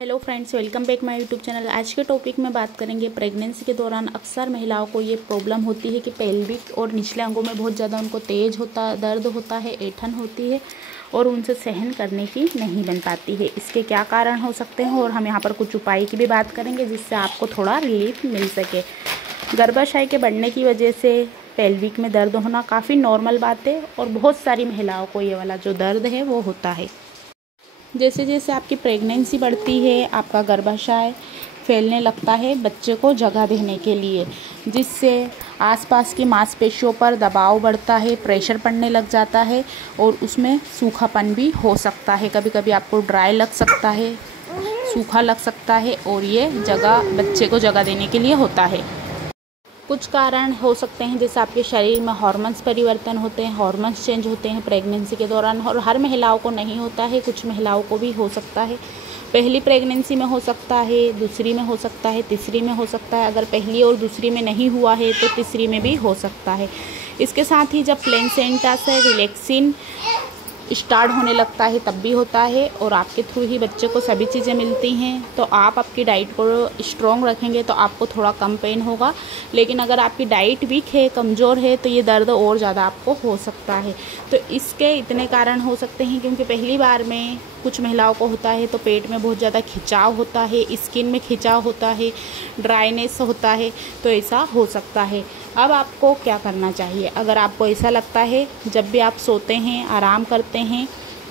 Hello friends, welcome back my YouTube channel. आज के topic में बात करेंगे प्रेगनेंसी के दौरान अक्सर महिलाओं को ये प्रॉब्लम होती है कि पेल्विक और निचले अंगों में बहुत ज़्यादा उनको तेज होता दर्द होता है, ऐंठन होती है और उनसे सहन करने की नहीं बन पाती है। इसके क्या कारण हो सकते हैं और हम यहाँ पर कुछ उपाय की भी बात करेंगे जिससे आपको थोड़ा रिलीफ मिल सके। गर्भाशय के बढ़ने की वजह से पेल्विक में दर्द होना काफ़ी नॉर्मल बात है और बहुत सारी महिलाओं को ये वाला जो दर्द है वो होता है। जैसे जैसे आपकी प्रेगनेंसी बढ़ती है, आपका गर्भाशय फैलने लगता है बच्चे को जगह देने के लिए, जिससे आसपास की मांसपेशियों पर दबाव बढ़ता है, प्रेशर पड़ने लग जाता है और उसमें सूखापन भी हो सकता है। कभी कभी आपको ड्राई लग सकता है, सूखा लग सकता है और ये जगह बच्चे को जगह देने के लिए होता है। कुछ कारण हो सकते हैं जैसे आपके शरीर में हार्मोन्स परिवर्तन होते हैं, हार्मोन्स चेंज होते हैं प्रेगनेंसी के दौरान, और हर महिलाओं को नहीं होता है, कुछ महिलाओं को भी हो सकता है। पहली प्रेगनेंसी में हो सकता है, दूसरी में हो सकता है, तीसरी में हो सकता है। अगर पहली और दूसरी में नहीं हुआ है तो तीसरी में भी हो सकता है। इसके साथ ही जब प्लेसेंटा से रिलैक्सिन स्टार्ट होने लगता है तब भी होता है, और आपके थ्रू ही बच्चे को सभी चीज़ें मिलती हैं। तो आप आपकी डाइट को स्ट्रॉन्ग रखेंगे तो आपको थोड़ा कम पेन होगा, लेकिन अगर आपकी डाइट वीक है, कमज़ोर है, तो ये दर्द और ज़्यादा आपको हो सकता है। तो इसके इतने कारण हो सकते हैं क्योंकि पहली बार में कुछ महिलाओं को होता है तो पेट में बहुत ज़्यादा खिंचाव होता है, स्किन में खिंचाव होता है, ड्राइनेस होता है, तो ऐसा हो सकता है। अब आपको क्या करना चाहिए? अगर आपको ऐसा लगता है जब भी आप सोते हैं, आराम करते हैं,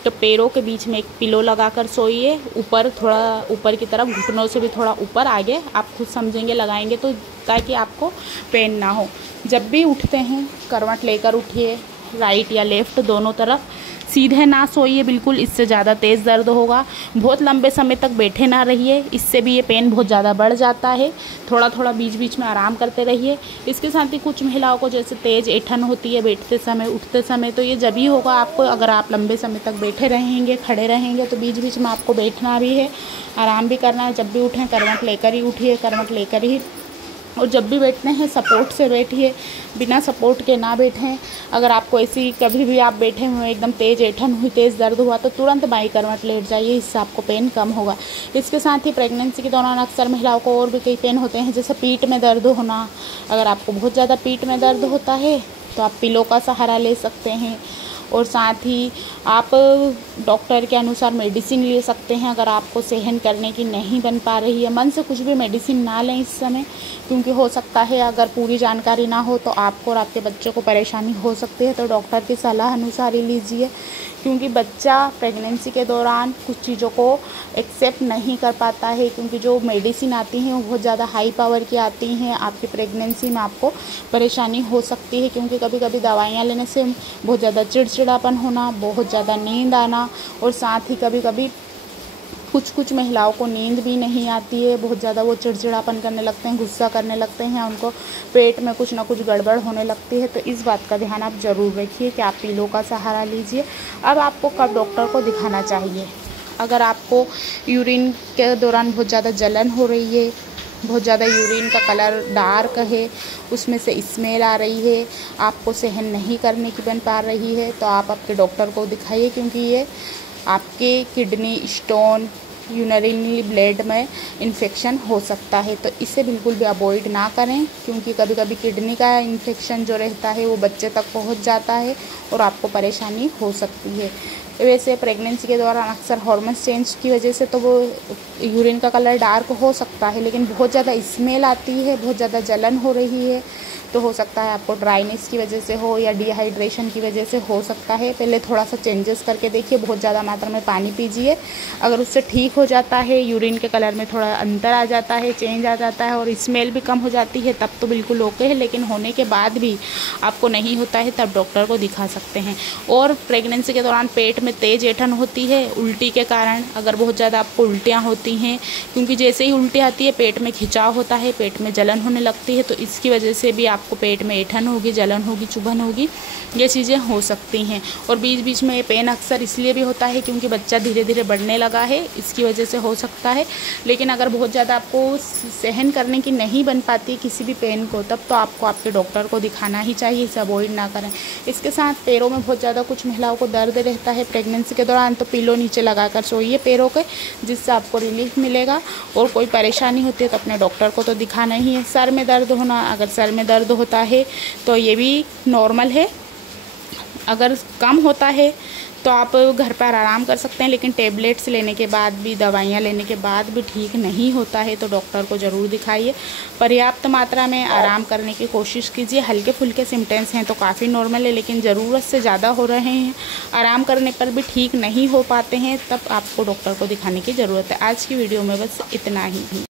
तो पैरों के बीच में एक पिलो लगाकर सोइए, ऊपर थोड़ा ऊपर की तरफ, घुटनों से भी थोड़ा ऊपर आगे, आप खुद समझेंगे लगाएंगे तो, ताकि आपको पेन ना हो। जब भी उठते हैं करवट लेकर उठिए, राइट या लेफ़्ट दोनों तरफ। सीधे ना सोइए बिल्कुल, इससे ज़्यादा तेज़ दर्द होगा। बहुत लंबे समय तक बैठे ना रहिए, इससे भी ये पेन बहुत ज़्यादा बढ़ जाता है। थोड़ा थोड़ा बीच बीच में आराम करते रहिए। इसके साथ ही कुछ महिलाओं को जैसे तेज़ ऐंठन होती है बैठते समय, उठते समय, तो ये जब ही होगा आपको, अगर आप लंबे समय तक बैठे रहेंगे, खड़े रहेंगे, तो बीच बीच में आपको बैठना भी है, आराम भी करना है। जब भी उठें करवट लेकर ही उठिए, करवट लेकर ही, और जब भी बैठते हैं सपोर्ट से बैठिए, बिना सपोर्ट के ना बैठें। अगर आपको ऐसी कभी भी आप बैठे हुए एकदम तेज़ ऐंठन हुई, तेज़ दर्द हुआ, तो तुरंत बाई करवट लेट जाइए, इससे आपको पेन कम होगा। इसके साथ ही प्रेगनेंसी के दौरान अक्सर महिलाओं को और भी कई पेन होते हैं, जैसे पीठ में दर्द होना। अगर आपको बहुत ज़्यादा पीठ में दर्द होता है तो आप पिलो का सहारा ले सकते हैं, और साथ ही आप डॉक्टर के अनुसार मेडिसिन ले सकते हैं। अगर आपको सहन करने की नहीं बन पा रही है, मन से कुछ भी मेडिसिन ना लें इस समय, क्योंकि हो सकता है अगर पूरी जानकारी ना हो तो आपको और आपके बच्चे को परेशानी हो सकती है। तो डॉक्टर की सलाह अनुसार ही लीजिए, क्योंकि बच्चा प्रेगनेंसी के दौरान कुछ चीज़ों को एक्सेप्ट नहीं कर पाता है, क्योंकि जो मेडिसिन आती हैं वो बहुत ज़्यादा हाई पावर की आती हैं। आपकी प्रेगनेंसी में आपको परेशानी हो सकती है, क्योंकि कभी कभी दवाइयाँ लेने से बहुत ज़्यादा चिड़चिड़ापन होना, बहुत ज़्यादा नींद आना, और साथ ही कभी कभी कुछ महिलाओं को नींद भी नहीं आती है, बहुत ज़्यादा वो चिड़चिड़ापन करने लगते हैं, गुस्सा करने लगते हैं, उनको पेट में कुछ ना कुछ गड़बड़ होने लगती है। तो इस बात का ध्यान आप ज़रूर रखिए कि आप पिलो का सहारा लीजिए। अब आपको कब डॉक्टर को दिखाना चाहिए? अगर आपको यूरिन के दौरान बहुत ज़्यादा जलन हो रही है, बहुत ज़्यादा यूरिन का कलर डार्क है, उसमें से स्मेल आ रही है, आपको सहन नहीं करने की बन पा रही है, तो आप आपके डॉक्टर को दिखाइए, क्योंकि ये आपके किडनी स्टोन, यूरिनरी ब्लड में इन्फेक्शन हो सकता है। तो इसे बिल्कुल भी अवॉइड ना करें, क्योंकि कभी कभी किडनी का इन्फेक्शन जो रहता है वो बच्चे तक पहुंच जाता है और आपको परेशानी हो सकती है। वैसे प्रेगनेंसी के दौरान अक्सर हार्मोन्स चेंज की वजह से तो वो यूरिन का कलर डार्क हो सकता है, लेकिन बहुत ज़्यादा स्मेल आती है, बहुत ज़्यादा जलन हो रही है, तो हो सकता है आपको ड्राइनेस की वजह से हो या डिहाइड्रेशन की वजह से हो सकता है। पहले थोड़ा सा चेंजेस करके देखिए, बहुत ज़्यादा मात्रा में पानी पीजिए। अगर उससे ठीक हो जाता है, यूरिन के कलर में थोड़ा अंतर आ जाता है, चेंज आ जाता है और स्मेल भी कम हो जाती है, तब तो बिल्कुल ओके है। लेकिन होने के बाद भी आपको नहीं होता है, तब डॉक्टर को दिखा सकते हैं। और प्रेगनेंसी के दौरान पेट में तेज ऐंठन होती है उल्टी के कारण। अगर बहुत ज़्यादा आपको उल्टियाँ होती हैं, क्योंकि जैसे ही उल्टी आती है पेट में खिंचाव होता है, पेट में जलन होने लगती है, तो इसकी वजह से भी आपको पेट में ऐंठन होगी, जलन होगी, चुभन होगी, ये चीज़ें हो सकती हैं। और बीच बीच में ये पेन अक्सर इसलिए भी होता है क्योंकि बच्चा धीरे धीरे बढ़ने लगा है, इसकी वजह से हो सकता है। लेकिन अगर बहुत ज़्यादा आपको सहन करने की नहीं बन पाती किसी भी पेन को, तब तो आपको आपके डॉक्टर को दिखाना ही चाहिए, इसे अवॉइड ना करें। इसके साथ पैरों में बहुत ज़्यादा कुछ महिलाओं को दर्द रहता है प्रेगनेंसी के दौरान, तो पिलो नीचे लगाकर सोइए पैरों के, जिससे आपको रिलीफ मिलेगा। और कोई परेशानी होती है तो अपने डॉक्टर को तो दिखाना ही है। सर में दर्द होना, अगर सर में दर्द होता है तो ये भी नॉर्मल है। अगर कम होता है तो आप घर पर आराम कर सकते हैं, लेकिन टेबलेट्स लेने के बाद भी, दवाइयाँ लेने के बाद भी ठीक नहीं होता है तो डॉक्टर को ज़रूर दिखाइए। पर्याप्त मात्रा में आराम करने की कोशिश कीजिए। हल्के फुल्के सिम्टम्स हैं तो काफ़ी नॉर्मल है, लेकिन ज़रूरत से ज़्यादा हो रहे हैं, आराम करने पर भी ठीक नहीं हो पाते हैं, तब आपको डॉक्टर को दिखाने की ज़रूरत है। आज की वीडियो में बस इतना ही।